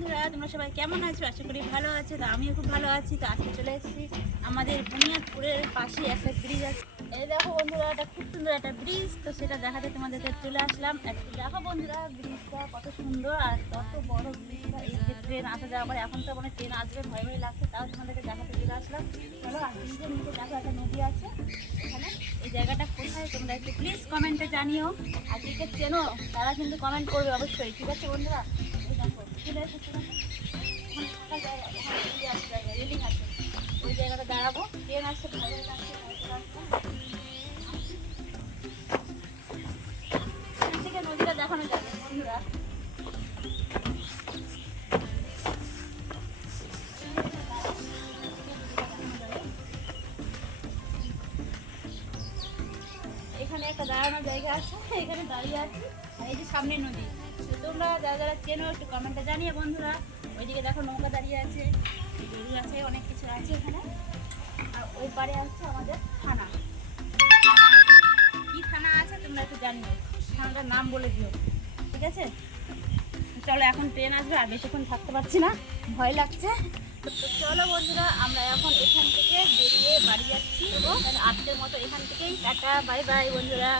বন্ধুরা, তোমরা সবাই কেমন আছো? আশা করি ভালো আছো। তো আমিও খুব ভালো আছি। তো আজকে চলে এসেছি আমাদের বুনিয়াদপুরের পাশে একটা ব্রিজ আছে। এই দেখো বন্ধুরা, এটা খুব সুন্দর একটা ব্রিজ। তো সেটা দেখাতে তোমাদেরকে চলে আসলাম। একটু দেখো বন্ধুরা, ব্রিজটা কত সুন্দর আর কত বড় ব্রিজটা। এই যে ট্রেন আসা যাওয়া করে, এখন তো মানে ট্রেন আসবে ভয় ভয় লাগছে, তাও তোমাদেরকে দেখাতে চলে আসলাম। চলো, আর ব্রিজের নিচে দেখো একটা নদী আছে এখানে। এই জায়গাটা কোথায় তোমরা একটু প্লিজ কমেন্টে জানিও। আর কে চেনো তারা কিন্তু কমেন্ট করবে অবশ্যই, ঠিক আছে বন্ধুরা? এই দেখো চলে এসেছে না? রেলিং আছে, ওই জায়গাটা দাঁড়াবো। ট্রেন আসছে, ভালো লাগছে, থেকে নদীটা দেখানো যাবে বন্ধুরা। এখানে একটা দাঁড়ানোর জায়গা আছে, এখানে দাঁড়িয়ে আছি। আর এই যে সামনে নদী। তো তোমরা যারা যারা চেনো একটু কমেন্টে জানিয়ে বন্ধুরা। ওইদিকে দেখো নৌকা দাঁড়িয়ে আছে, গরু আছে, অনেক কিছু আছে এখানে। আর ওই পারে আছে আমাদের থানা। কি থানা আছে তোমরা একটু জানিও, থানাটার নাম বলে দিও, ঠিক আছে? চলো, এখন ট্রেন আসবে, আর বেশিক্ষণ থাকতে পারছি না, ভয় লাগছে। তো চলো বন্ধুরা, আমরা এখন এখান থেকে বেরিয়ে বাড়ি যাচ্ছি। আজকের মতো এখান থেকেই টাটা, বাই বাই বন্ধুরা।